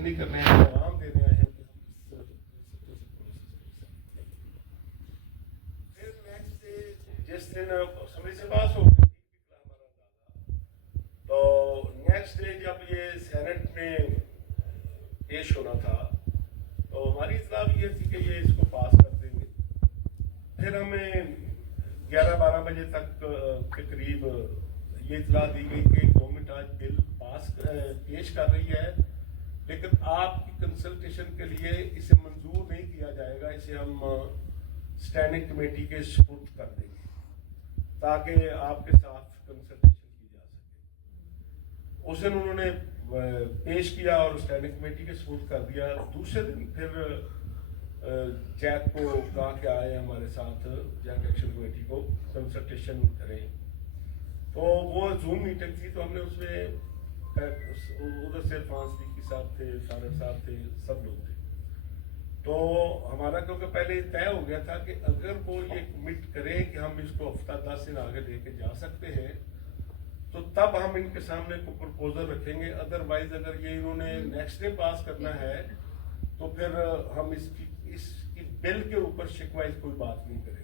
Consultation नहीं करने हैं, पैगाम देने आए हैं कि हम इस प्रोसेस को फिर नेक्स्ट डे जिस दिन असम्बली से पास हो गया हमारा दादा, तो नेक्स्ट डे जब ये सेनेट में पेश होना था तो हमारी इतला भी ये थी कि ये इसको पास कर देंगे। फिर हमें 11-12 बजे तक के करीब ये इतला दी गई कि गवर्नमेंट आज बिल पेश कर रही है, लेकिन आपकी कंसल्टेशन के लिए इसे मंजूर नहीं किया जाएगा, इसे हम स्टैंडिंग कमेटी के सुपुर्द कर देंगे ताकि आपके साथ कंसल्टेशन की जा सके। उस दिन उन्होंने पेश किया और स्टैंडिंग कमेटी के सुपुर्द कर दिया। दूसरे दिन फिर जैक को कहा कि आए हमारे साथ जैक एक्शन कमेटी को कंसल्टेशन करें, तो वो जूम मीटिंग थी, तो हमने उसमें उधर से इरफान सिद्दीकी साहब थे, सारक साहब थे, सब लोग थे। तो हमारा क्योंकि पहले तय हो गया था कि अगर वो ये कमिट करें कि हम इसको हफ्ता 10 दिन आगे लेके जा सकते हैं तो तब हम इनके सामने को प्रपोजल रखेंगे, अदरवाइज अगर ये इन्होंने नेक्स्ट डे पास करना है तो फिर हम इसकी बिल के ऊपर शिकवाइज कोई बात नहीं करेंगे।